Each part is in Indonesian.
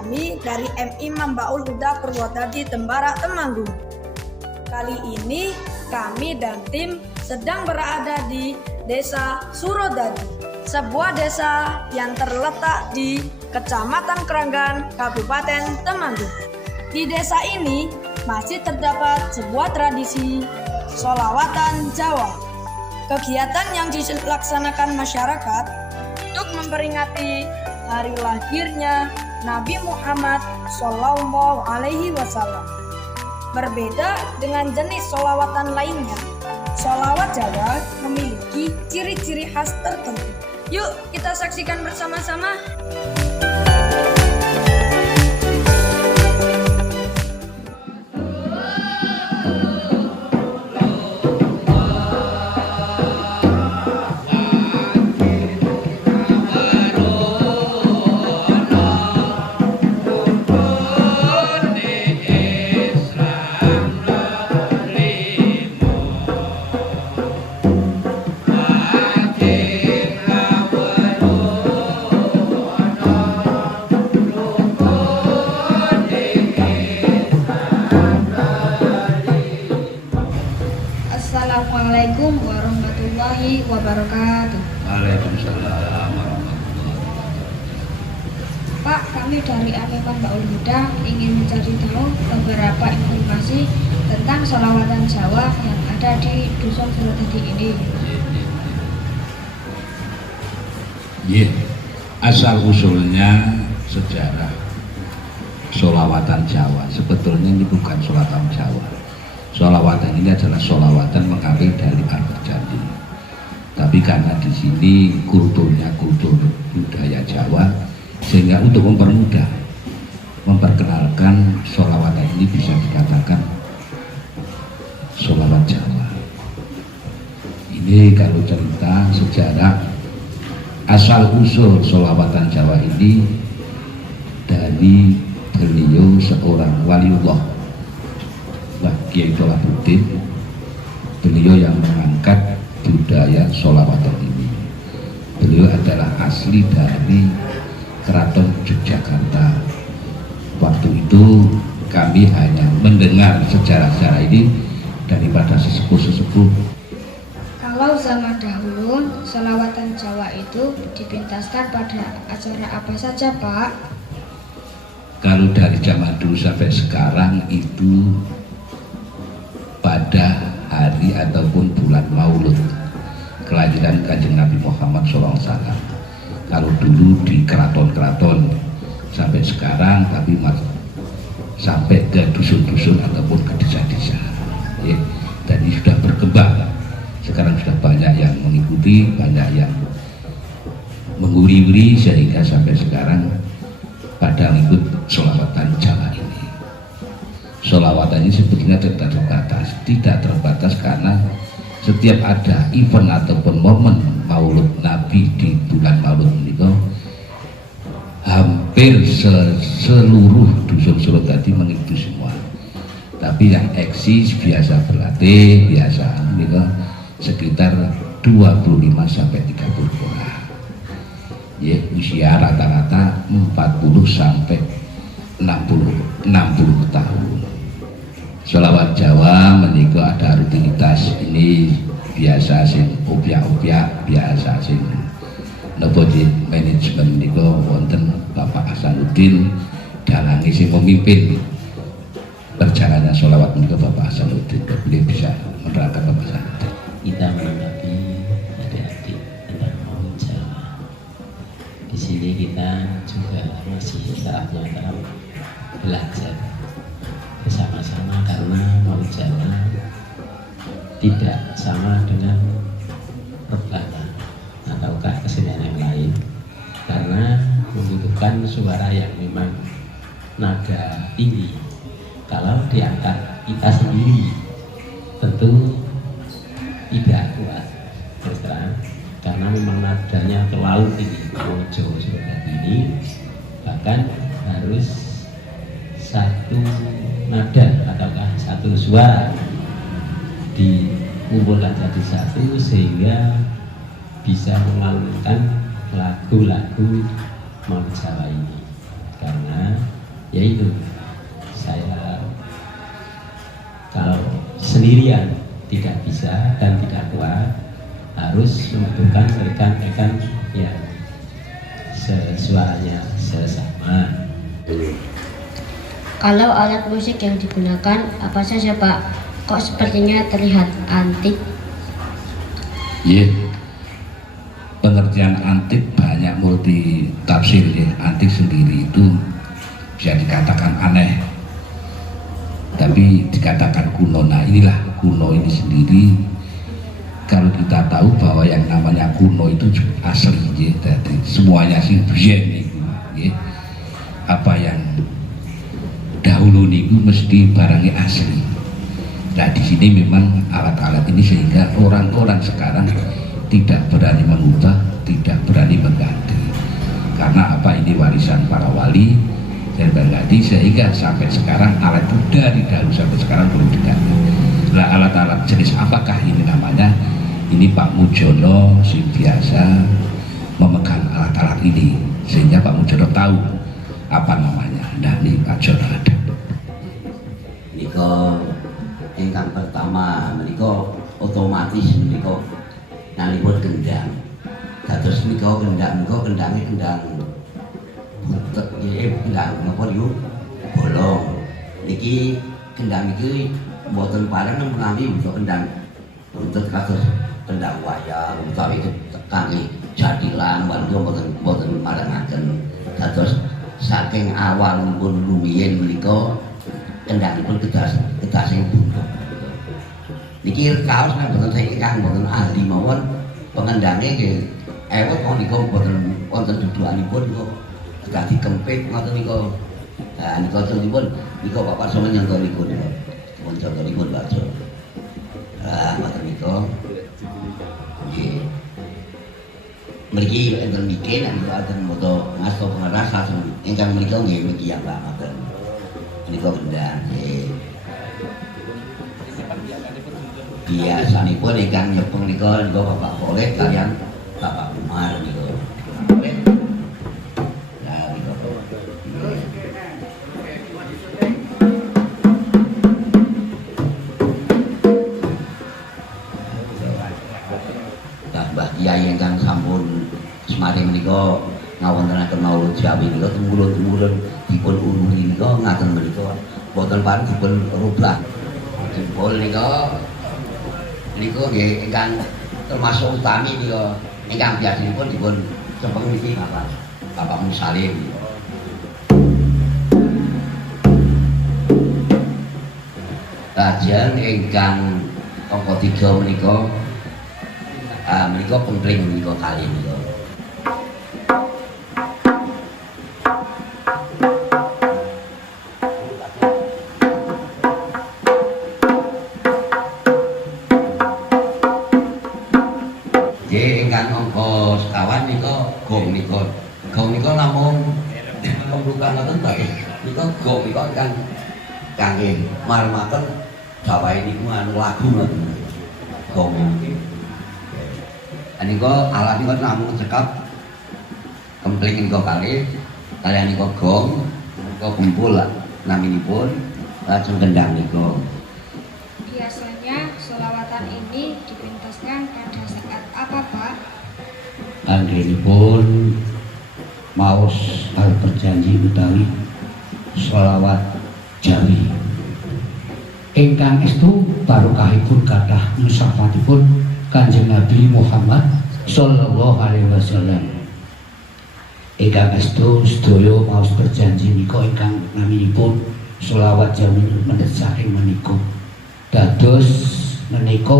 kami dari MI Mambaul Huda Purwodadi Tembara Temanggung. Kali ini kami dan tim sedang berada di Desa Surodadi, sebuah desa yang terletak di Kecamatan Kranggan, Kabupaten Temanggung. Di desa ini masih terdapat sebuah tradisi sholawatan Jawa. Kegiatan yang dilaksanakan masyarakat untuk memperingati hari lahirnya Nabi Muhammad Shallallahu Alaihi Wasallam. Berbeda dengan jenis sholawatan lainnya, sholawat Jawa memiliki ciri-ciri khas tertentu. Yuk kita saksikan bersama-sama. Assalamualaikum warahmatullahi wabarakatuh. Waalaikumsalam warahmatullahi wabarakatuh. Pak, kami dari MI Mambaul Huda ingin mencari tahu beberapa informasi tentang sholawatan Jawa yang ada di Dusun Surodadi ini. Asal usulnya sejarah sholawatan Jawa sebetulnya ini bukan sholawatan Jawa. Sholawatan ini adalah sholawatan mengalir dari Arab Jadi. Tapi karena di sini kulturnya kultur budaya Jawa, sehingga untuk memperkenalkan sholawatan ini bisa dikatakan sholawat Jawa. Ini kalau cerita sejarah asal usul sholawatan Jawa ini dari beliau seorang waliullah, Kiai Tolabuddin. Beliau yang mengangkat budaya sholawatan ini. Beliau adalah asli dari Keraton Yogyakarta. Waktu itu kami hanya mendengar sejarah-sejarah ini daripada sesepuh-sesepuh. Kalau zaman dahulu, sholawatan Jawa itu dipintaskan pada acara apa saja, Pak? Kalau dari zaman dulu sampai sekarang itu pada hari ataupun bulan Maulud kelahiran Kanjeng Nabi Muhammad SAW. Kalau dulu di keraton-keraton sampai sekarang, tapi sampai ke dusun-dusun ataupun ke desa-desa. Dan ini sudah berkembang. Sekarang sudah banyak yang mengikuti, banyak yang menguri-uri, sehingga sampai sekarang pada mengikut sholawatan Jawa ini. Sholawatan ini sebetulnya tidak terbatas karena setiap ada event ataupun momen Maulud Nabi di bulan Maulud ini, hampir seluruh dusun Surodadi mengikuti semua. Tapi yang eksis biasa berlatih, biasa sekitar 25 sampai 30 orang. Usia rata-rata 40 sampai 60 tahun. Sholawat Jawa menika ada rutinitas ini biasa sing obyek-obyek, biasa sing napa di manajemen menika wonten Bapak Hasanuddin, dalange sing memimpin perjalanan sholawat menika Bapak Hasanuddin. Beliau bisa menerangkan Bapak Hasanuddin. Kita menanggapi adik-adik tentang Maulid Jawa. Di sini kita juga masih saatnya dalam belajar bersama-sama karena Maulid Jawa tidak sama dengan rebana ataukah kesenian yang lain, karena membutuhkan suara yang memang nada tinggi. Kalau diangkat kita sendiri tentu tidak kuat, terus terang, karena memang nadanya terlalu tinggi. Mojo Surodadi ini bahkan harus satu nada ataukah satu suara dikumpulkan jadi satu sehingga bisa melantunkan lagu-lagu Maulid Jawa ini. karena yaitu saya kalau sendirian tidak bisa dan tidak kuat, harus membutuhkan rekan-rekan yang suaranya sesama. Kalau alat musik yang digunakan apa saja Pak? Kok sepertinya terlihat antik? Ya, pengertian antik banyak multi tafsir ya. Antik sendiri itu bisa dikatakan aneh, tapi dikatakan kuno. Nah inilah kuno ini sendiri. Kalau kita tahu bahwa yang namanya kuno itu asli ya, jadi semuanya sih biyen itu ya. Apa yang dahulu niku mesti barangnya asli. Nah di sini memang alat-alat ini sehingga orang-orang sekarang tidak berani mengubah, tidak berani mengganti. Karena apa, ini warisan para wali dan berganti, sehingga sampai sekarang alat itu dari dahulu sampai sekarang belum diganti. Nah alat-alat jenis apakah ini namanya? Ini Pak Mujono si biasa memegang alat-alat ini, sehingga Pak Mujono tahu apa namanya. Nah ini Pak Jono ada. Niko ingkang pertama menika otomatis menika nalipun gendang. Dados menika gendang menika gendange gendang butet nggih, gendang napa niku bolong. Niki gendang iki mboten pareng menawi untuk gendang butet kados gendang wayang utawi kangge jadilan menika mboten marengaken. Dados saking awalipun rumiyin menika kendangipun kedasing buntut. Niki kaos nek boten saiki kang boten ahli mawon pengendange nggih ewet menika boten wonten dudukanipun niku dadi kempit ngoten niku. Nah nika tenipun nika Bapak sampeyan nyontonipun niku. Mun contonipun baca. Ah ngoten niku. Nggih. Mriki enten mikir nek enten moto ngasto pengeras langsung ingkang menika nggih mriki ya Pak ngoten. Niku gendang nggih. Biasanipun ingkang nyepeng nika Bapak Polek kalian Bapak Umar niku. Nah niku. Mbah Kiai ingkang sampun semari menika ngawontenaken maulid Jawi niku temurun-temurun dipun uruni niku ngaten menika boten pareng dipun rubah. Jempol niku nggih ingkang termasuk utami niku ingkang biasanipun dipun cepeng niki Bapak Musalim. Lajeng ingkang angka 3 menika menika pempling menika kali niku. Ingkang angka sekawan nika gong nika. Gong nika namung pembukaan ngoten to nggih. Nika gong nika ingkang kangge marmaken dawahe niku anu lagu ngoten. Gong niki. Nika alat nika namung cekap kempling nika kalih kaliyan nika gong nika kumpul naminipun lajeng gendang nika. Biasanya sholawatan ini dipintaskan pada saat apa Pak? Anggenipun maos al berjanji utawi sholawat Jawi ingkang estu barokahipun kathah musyafaatipun Kanjeng Nabi Muhammad sallallahu alaihi wasallam. Ingkang estu sedaya maos berjanji nika ingkang naminipun sholawat Jawi mendesak ing menika. Dados menika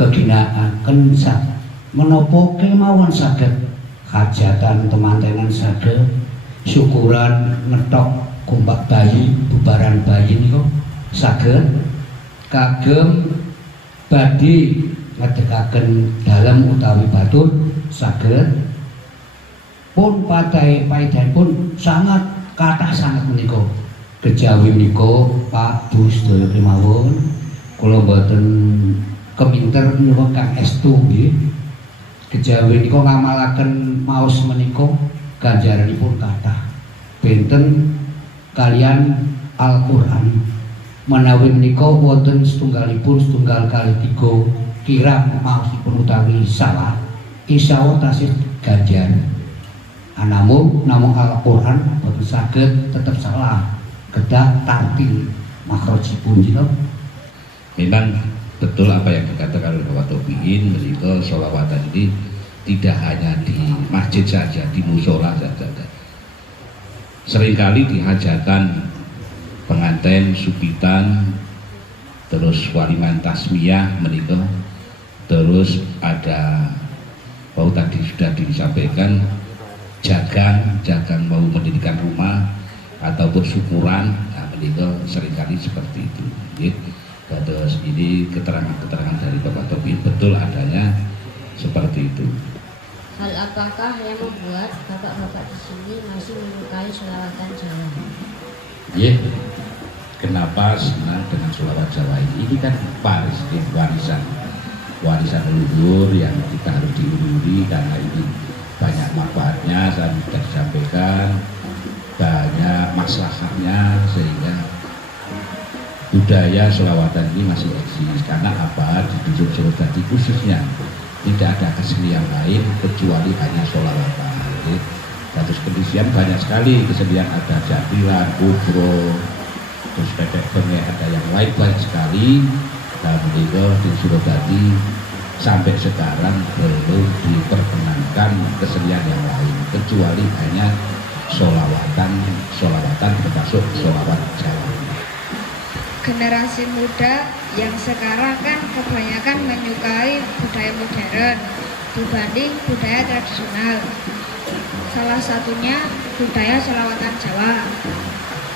keginakaken menapa kemawon saged hajatan temantenan saged syukuran ngetok kumpak bayi bubaran bayi niku saged kagem badhe ngedekaken dalem utawi batur saged pun paedaipun sangat kathah sanget menika. Kejawi menika Pak Bu sedaya kemawon kula boten keminter nyuwun Kang Estu nggih. Kejawi nika ngamalaken maos menika ganjaranipun kathah. benten kalian Al-Qur'an menawi menika wonten setunggal kali 3 kirang maksipun utawi salah insyaallah tasih ganjar. Namun Al-Qur'an boten saged tetep salah kedah tartil makhrajipun jinten. Memang betul apa yang dikatakan oleh Bapak Tobiin, menika sholawatan ini tidak hanya di masjid saja, di musola saja. Seringkali dihajarkan pengantin, subitan, terus waliman tasmiyah menikah, terus ada tadi sudah disampaikan jagang mau mendirikan rumah ataupun syukuran, nah menikah seringkali seperti itu. Terus ini keterangan dari Bapak Tobiin betul adanya seperti itu. Hal apakah yang membuat bapak-bapak di sini masih menyukai sholawatan Jawa? Kenapa senang dengan sholawat Jawa ini? Ini kan warisan leluhur yang kita harus diuluri karena ini banyak manfaatnya, saya sudah disampaikan, banyak maslahatnya, sehingga budaya sholawatan ini masih eksis. Karena apa? Di dusun Surodadi khususnya tidak ada kesenian lain kecuali hanya sholawatan. Terus kedisian banyak sekali kesenian, ada jatilan, kubro, terus pepek bengek, ada yang lain banyak sekali. Dan menikah di Surodadi sampai sekarang belum diperkenankan kesenian yang lain kecuali hanya sholawatan termasuk sholawat Jawa. Generasi muda yang sekarang kan kebanyakan menyukai budaya modern dibanding budaya tradisional. Salah satunya budaya sholawatan Jawa.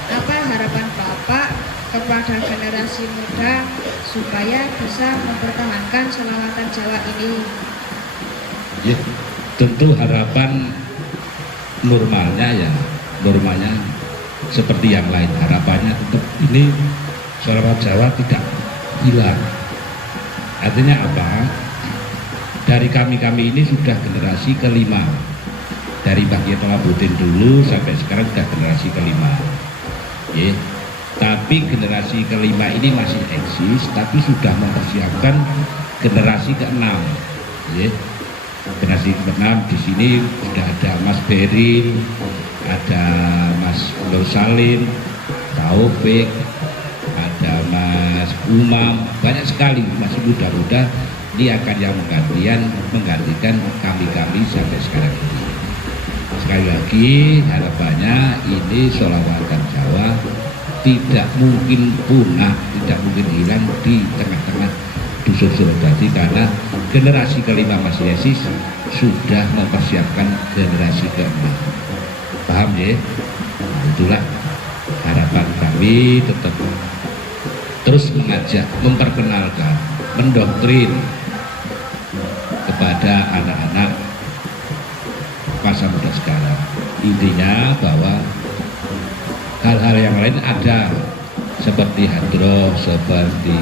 Apa harapan Bapak kepada generasi muda supaya bisa mempertahankan sholawatan Jawa ini? Tentu harapan normalnya seperti yang lain. Harapannya tetap ini sholawat Jawa tidak hilang. Artinya apa? Dari kami ini sudah generasi kelima. Dari Mbah Kiai Tolabuddin dulu sampai sekarang sudah generasi kelima. Tapi generasi kelima ini masih eksis, tapi sudah mempersiapkan generasi keenam. Generasi keenam di sini sudah ada Mas Berin, ada Mas Nur Salim, Taufik, ada Mas Umam, banyak sekali masih muda-muda. Ini akan yang menggantikan kami sampai sekarang ini. Sekali lagi harapannya ini sholawatan Jawa tidak mungkin punah, tidak mungkin hilang di tengah-tengah dusun Surodadi karena generasi kelima masih eksis sudah mempersiapkan generasi keenam. Paham ya? Nah, itulah harapan kami, tetap terus mengajak, memperkenalkan, mendoktrin kepada anak-anak masa muda sekarang. Intinya bahwa hal-hal yang lain ada seperti hadroh, seperti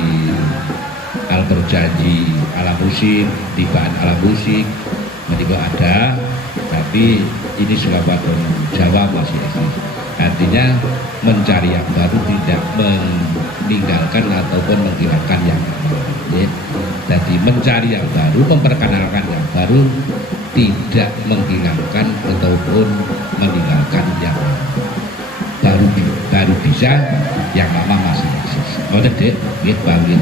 al-berjanji ala musik, tibaan ala musik, itu ada, tapi ini sholawatan Jawa masih eksis. Artinya mencari yang baru, tidak meninggalkan ataupun menghilangkan yang lama. Jadi mencari yang baru, memperkenalkan yang baru, tidak menghilangkan ataupun meninggalkan yang baru bisa, yang lama masih eksis. Oh dek, bangun.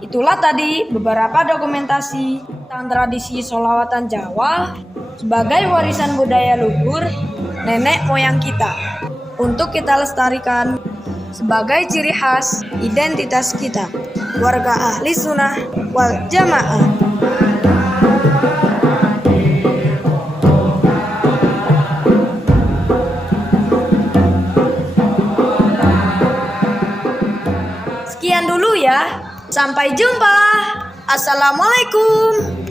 Itulah tadi beberapa dokumentasi tentang tradisi sholawatan Jawa sebagai warisan budaya luhur nenek moyang kita, untuk kita lestarikan sebagai ciri khas identitas kita, warga ahli sunnah wal jamaah. Sekian dulu ya, sampai jumpa. Assalamualaikum.